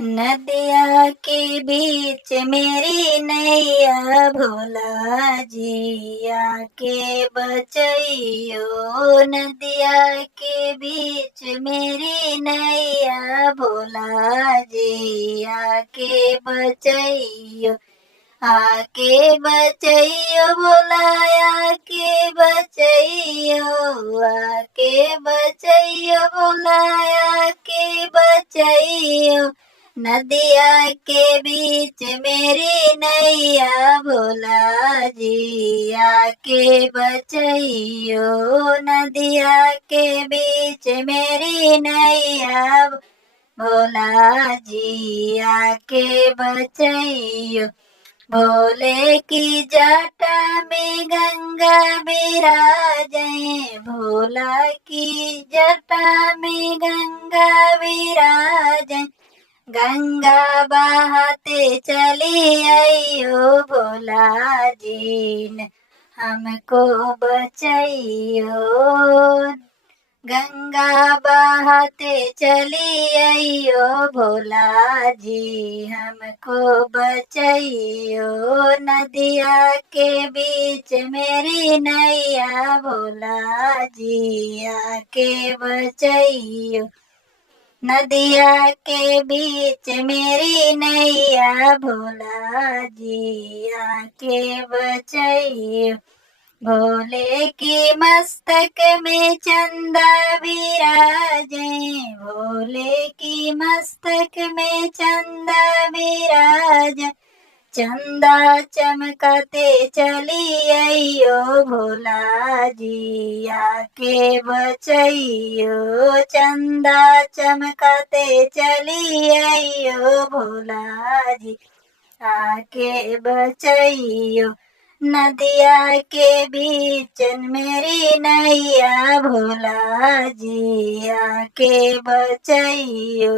नदिया के बीच मेरी नैया भोला जी आके बचैयो। नदिया के बीच मेरी नैया भोला जी आके बचैयो। आके बचैयो भोला के बचैयो। आके बचैयो भोला के बचैयो। नदिया के बीच मेरी नैया भोला जी आके बचैयो। नदिया के बीच मेरी नैया भोला जी आके बचैयो। भोले की जटा में गंगा विराजे। भोला की जटा में गंगा विराजे। गंगा बहाते चली आइयो भोला जी ने हमको बचाइयो। गंगा बहाते चली आइयो भोला जी हमको बचाइयो। नदिया के बीच मेरी नैया भोला जी आके बचाइयो। नदिया के बीच मेरी नैया भोला जी आके बचाइयो। भोले की मस्तक में चंदा विराजे। भोले की मस्तक में चंदा विराजे। चंदा चमकाते चली आइयो भोला जी आके बचैयो। चंदा चमकाते चली आइयो भोला जी आके बचैयो। नदिया के बीच मेरी नैया भोला जी आके बचैयो।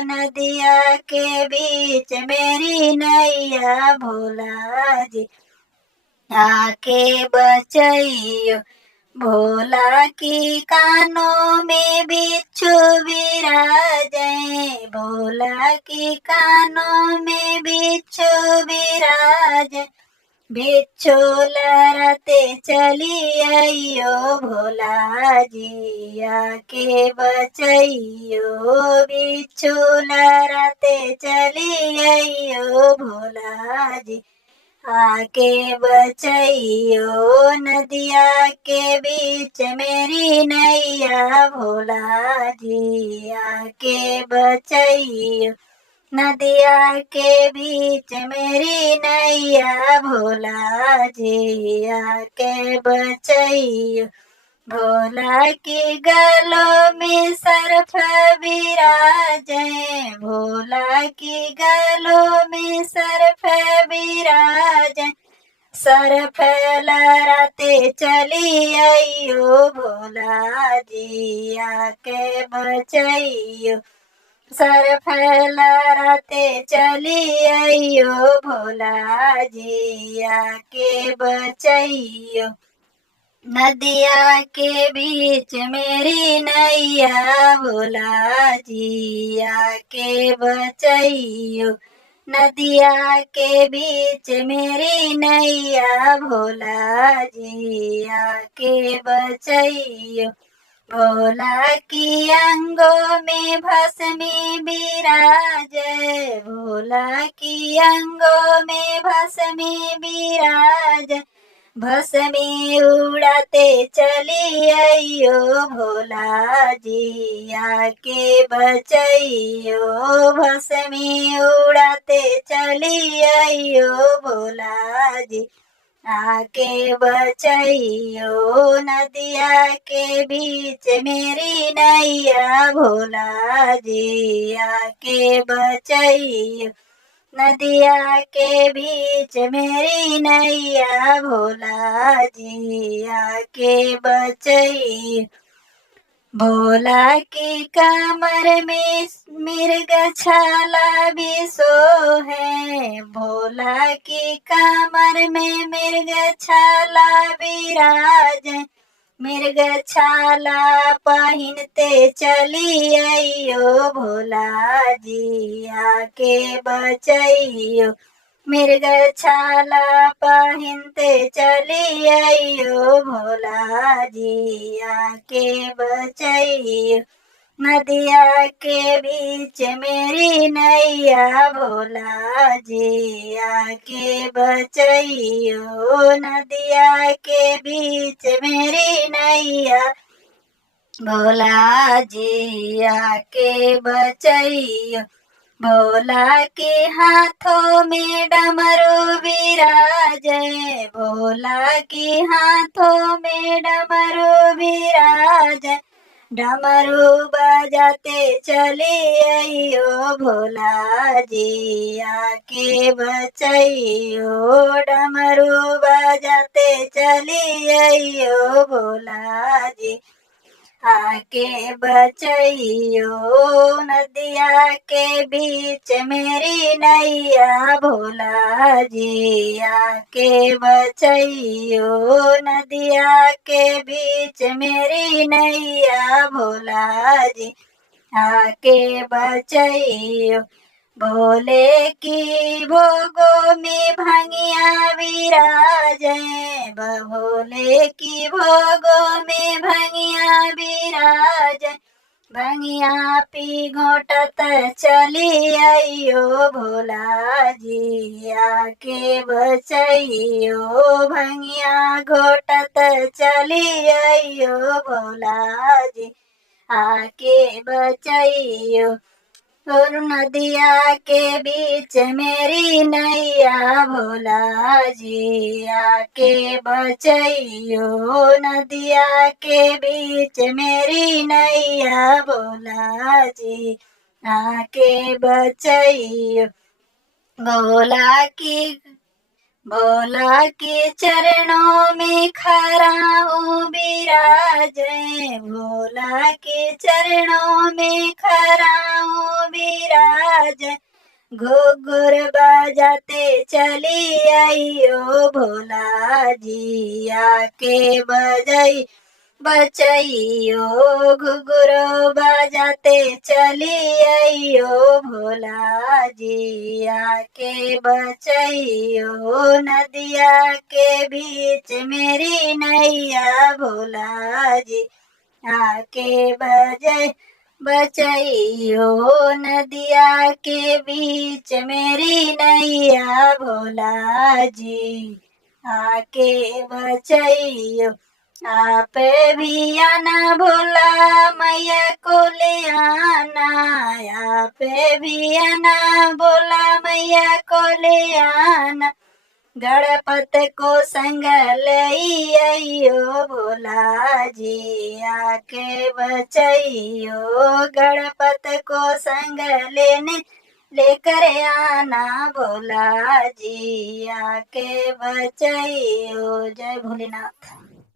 नदिया के बीच मेरी नैया भोला जी आके बचैयो। भोला की कानों में बिच्छू विराजे। भोला की कानों में बिच्छू विराजे। बिच्छू लहराते चली आइयो भोला जी आके बचैयो। बिच्छू लहराते चली आइयो भोला जी आके बचैयो। नदिया के बीच मेरी नैया भोला जी आके बचैयो। नदिया के बीच मेरी नैया भोला जी आके बचैयो। भोला की गलों में सर्फ विराजे। भोला की गलों में सर्फ विराजे। सर्फ लहराते चली आइयो भोला जी आके बचैयो। सर्फ लहराते चली आइयो भोला जी आके बचैयो। नदिया के बीच मेरी नैया भोला जी आके बचैयो। नदिया के बीच मेरी नैया भोला जी आके बचैयो। भोला की अंगों में भस्मी विराजे। भोला की अंगों में भस्मी विराजे। भस्मी उड़ाते चली आइयो भोला जी आके बचैयो। भस्मी उड़ाते चली आइयो भोला जी आके बचैयो। नदिया के बीच मेरी नैया भोला जी आके बचैयो। नदिया के बीच मेरी नैया भोला जी आके बचैयो। भोला की कमर में मृग छाला भी सो है। भोला की कमर में मृग छाला विराज। मृग छाला पहिनते चली आइयो भोला जी आके बचैयो। मृग छाला पहिनते चली आइयो भोला जी आके बचैयो। नदिया के बीच मेरी नैया भोला जी आके बचैयो। नदिया के बीच मेरी नैया भोला जी आके बचैयो। भोला के हाथों में डमरू विराजे। भोला के हाथों में डमरू विराजे। डमरू बजाते चली आइयो भोला जी आके बचैयो। डमरू बजाते चली आइयो भोला जी आके बचैयो। नदिया के बीच मेरी नैया भोला जी आके बचैयो। नदिया के बीच मेरी नैया भोला जी आके बचैयो। भोले की भोगों में भंगिया विराजे। भोले की भोगों में भंगिया विराजे। भंगिया पी घोटत चली आइयो भोला जी आके बचैयो। भंगिया घोटत चली आइयो भोला जी आके बचैयो। और नदिया के बीच मेरी नैया भोला जी आके बचैयो। नदिया के बीच मेरी नैया भोला जी आके बचैयो। भोला की भोला के चरणों में खड़ा हूँ विराजे। भोला के चरणों में खड़ा हूँ विराजे। घुघुर बजाते चली आइयो भोला जी आके बचैयो। घुघुर बजाते चली आइयो भोला जी आके बचैयो। नदिया के बीच मेरी नैया भोला जी आके बचैयो। नदिया के बीच मेरी नैया भोला जी आके बचैयो। आप भी आना भोला मैया को ले आना। आप भी आना भोला मैया को ले आना। गणपत को संग ले आइयो भोला जी आके बचैयो। गणपत को संग लेकर आना भोला जी आके बचैयो। जय भोलेनाथ।